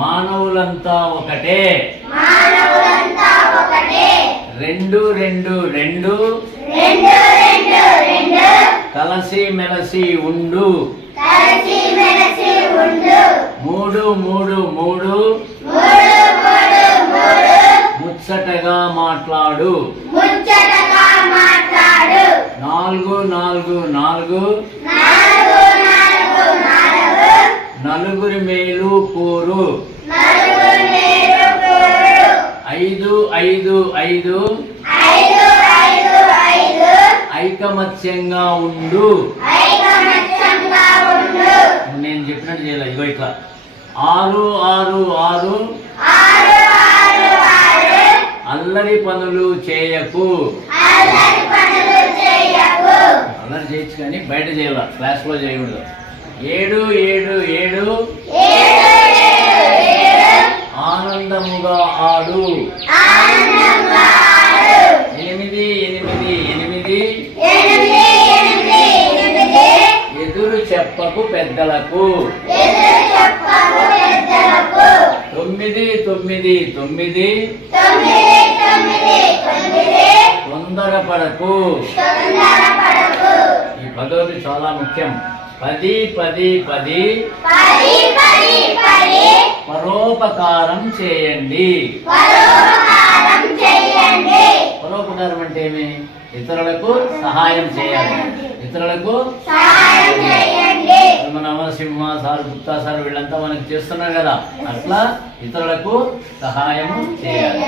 మానవులంతా ఒకటే. రెండు రెండు రెండు. కలసి మెలసి ఉండు. మూడు మూడు మూడు. ముచ్చటగా మాట్లాడు. నాలుగు నాలుగు నాలుగు నాలుగు నాలుగు నలుగురి మేలు కోరు. ఐదు ఐదు ఐదు. ఐకమత్యంగా ఉండు. నేను చెప్పినట్టు చేయాలి. ఇగో ఇట్లా. ఆరు ఆరు ఆరు. అల్లరి పనులు చేయకు. అల్లరి చేయొచ్చు కానీ బయట చేయాలి. క్లాస్లో చేయకూడదు. ఏడు ఏడు ఏడు. ఆనందముగా ఆడు. ఆనందంగా ఆడు ఎనిమిది ఎనిమిది ఎనిమిది. ఎదురు చెప్పకు పెద్దలకు. తొమ్మిది తొమ్మిది తొమ్మిది. తొందరపడకు. ఈ పదవి చాలా ముఖ్యం. పది పది పది. పరోపకారం చేయండి. పరోపకారం అంటే ఏమి? ఇతరులకు సహాయం చేయాలి. ఇతరులకు మన అమరసింహ సార్ గుప్తా సార్ వీళ్ళంతా మనకి చేస్తున్నారు కదా. అట్లా ఇతరులకు సహాయం చేయాలి.